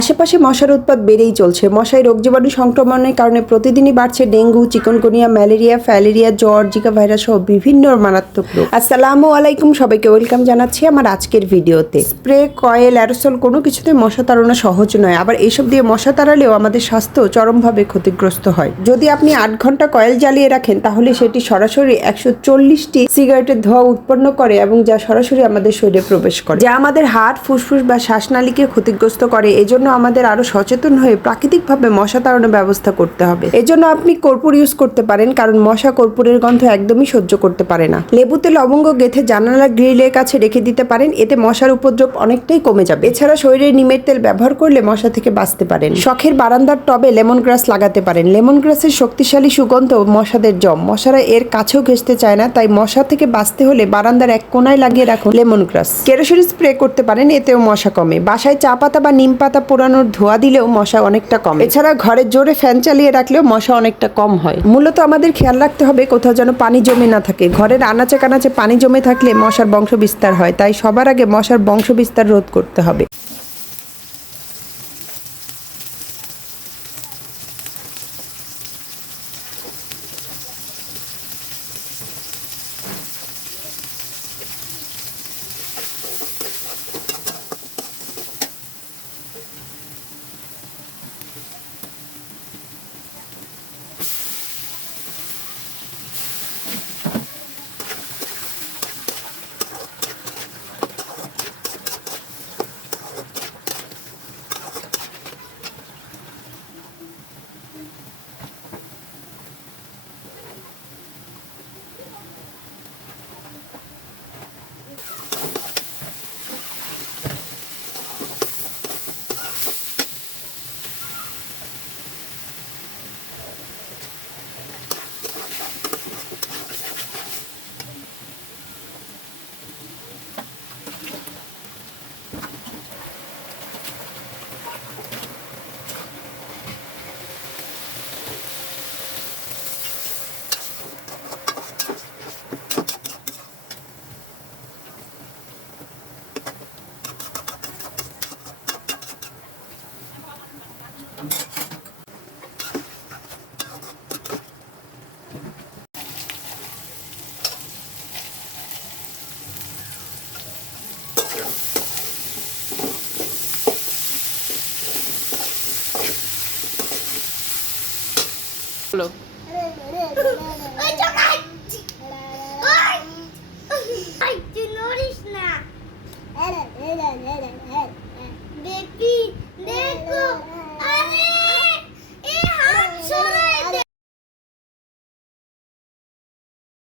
আশেপাশে মশার উৎপাত বেড়েই চলছে। মশায় রোগ জীবাণু সংক্রমণের কারণে প্রতিদিনই বাড়ছে ডেঙ্গু, চিকনগুনিয়া, ম্যালেরিয়া, ফ্যালেরিয়া, জ্বর, জিকা ভাইরাস সহ বিভিন্ন মারাত্মক রোগ। আসসালামু আলাইকুম, সবাইকে ওয়েলকাম জানাচ্ছি আমার আজকের ভিডিওতে। স্প্রে, কয়েল, অ্যারোসল কোনো কিছুতে মশা তাড়ানো সহজ নয়, আবার এইসব দিয়ে মশা তাড়ালেও আমাদের স্বাস্থ্য চরমভাবে ক্ষতিগ্রস্ত হয়। যদি আপনি 8 ঘন্টা কয়েল জ্বালিয়ে রাখেন তাহলে সেটি সরাসরি 140টি সিগারেটের ধোঁয়া উৎপন্ন করে এবং যা সরাসরি আমাদের শরীরে প্রবেশ করে, যা আমাদের হার্ট, ফুসফুস বা শ্বাসনালীকে ক্ষতিগ্রস্ত করে। এজন্য আমাদের আরো সচেতন হয়ে প্রাকৃতিকভাবে মশা তাড়ানোর ব্যবস্থা করতে হবে। এজন্য আপনি কর্পূর ইউজ করতে পারেন, কারণ মশা কর্পূরের গন্ধ একদমই সহ্য করতে পারে না। লেবুতে লবঙ্গ গেঁথে জানালা গ্রিলের কাছে রেখে দিতে পারেন, এতে মশার উপদ্রব অনেকটাই কমে যাবে। এছাড়া শরীরে নিমের তেল ব্যবহার করলে মশা থেকে বাঁচতে পারেন। শখের বারান্দার টবে লেমন গ্রাস লাগাতে পারেন। লেমন গ্রাসের শক্তিশালী সুগন্ধ মশাদের জম, মশারা এর কাছেও ঘেঁষতে চায় না, তাই মশা থেকে বাঁচতে হলে বারান্দার এক কোনায় লাগিয়ে রাখুন লেমন গ্রাস। কেরোসিন স্প্রে করতে পারেন, এতেও মশা কমে। বাসায় চা পাতা বা নিম পাতা পোড়ানোর ধোঁয়া দিলেও মশা অনেকটা কমে। এছাড়া ঘরে জোরে ফ্যান চালিয়ে রাখলেও মশা অনেকটা কম হয়। মূলত আমাদের খেয়াল রাখতে হবে কোথাও যেন পানি জমে না থাকে। ঘরের আনাচে কানাচে পানি জমে থাকলে মশার বংশ বিস্তার হয়, তাই সবার আগে মশার বংশ বিস্তার রোধ করতে হবে।